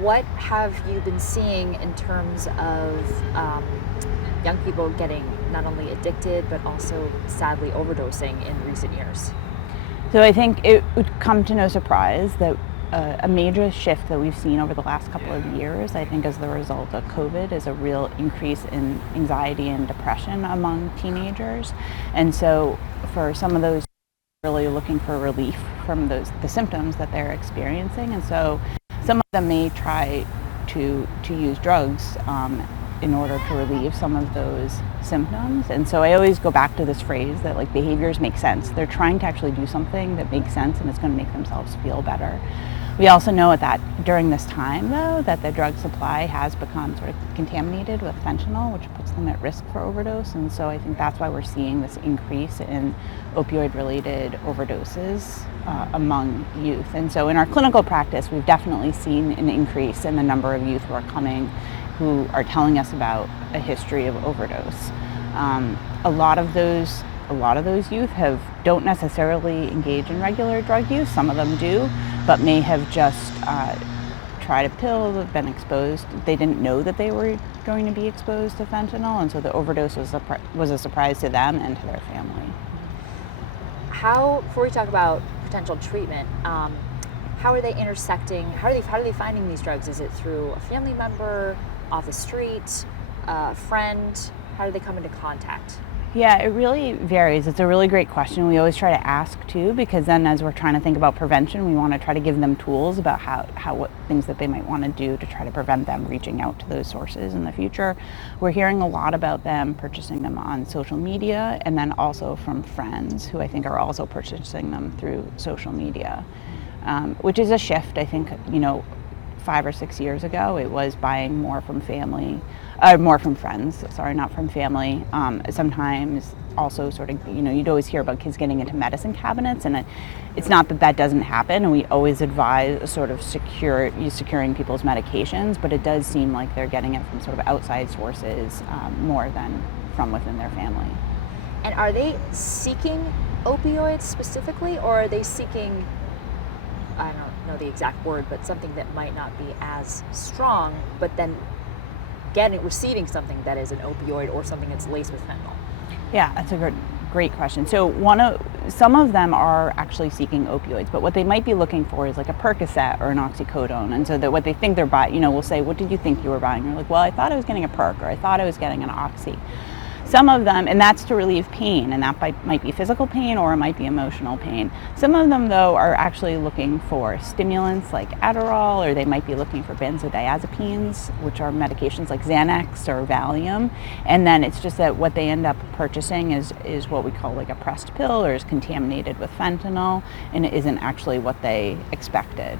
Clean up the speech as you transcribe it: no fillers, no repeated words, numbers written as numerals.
What have you been seeing in terms of young people getting not only addicted but also sadly overdosing in recent years? So I think it would come to no surprise that a major shift that we've seen over the last couple of years, I think as the result of COVID, is a real increase in anxiety and depression among teenagers. And so for some of those really looking for relief from the symptoms that they're experiencing. And so some of them may try to use drugs in order to relieve some of those symptoms. And so I always go back to this phrase that like behaviors make sense. They're trying to actually do something that makes sense and it's going to make themselves feel better. We also know that during this time, though, that the drug supply has become sort of contaminated with fentanyl, which puts them at risk for overdose. And so I think that's why we're seeing this increase in opioid-related overdoses among youth. And so in our clinical practice, we've definitely seen an increase in the number of youth who are coming who are telling us about a history of overdose. A lot of those youth don't necessarily engage in regular drug use. Some of them do, but may have just tried a pill, been exposed. They didn't know that they were going to be exposed to fentanyl, and so the overdose was a surprise to them and to their family. Before we talk about potential treatment, how are they intersecting? How are they finding these drugs? Is it through a family member, off the street, a friend? How do they come into contact? Yeah, it really varies. It's a really great question. We always try to ask too, because then as we're trying to think about prevention, we want to try to give them tools about what things that they might want to do to try to prevent them reaching out to those sources in the future. We're hearing a lot about them purchasing them on social media and then also from friends who I think are also purchasing them through social media, which is a shift. I think, 5 or 6 years ago, it was buying more from friends, not from family. Sometimes also sort of, you'd always hear about kids getting into medicine cabinets, and it's not that doesn't happen, and we always advise sort of securing people's medications, but it does seem like they're getting it from sort of outside sources more than from within their family. And are they seeking opioids specifically, or are they seeking, I don't know the exact word, but something that might not be as strong, but then receiving something that is an opioid or something that's laced with fentanyl? Yeah, that's a great question. So some of them are actually seeking opioids, but what they might be looking for is like a Percocet or an oxycodone. And so that what they think they're buying, we'll say, what did you think you were buying? You're like, well, I thought I was getting a Perc, or I thought I was getting an oxy. Some of them, and that's to relieve pain, and that might be physical pain or it might be emotional pain. Some of them, though, are actually looking for stimulants like Adderall, or they might be looking for benzodiazepines, which are medications like Xanax or Valium. And then it's just that what they end up purchasing is what we call like a pressed pill, or is contaminated with fentanyl, and it isn't actually what they expected.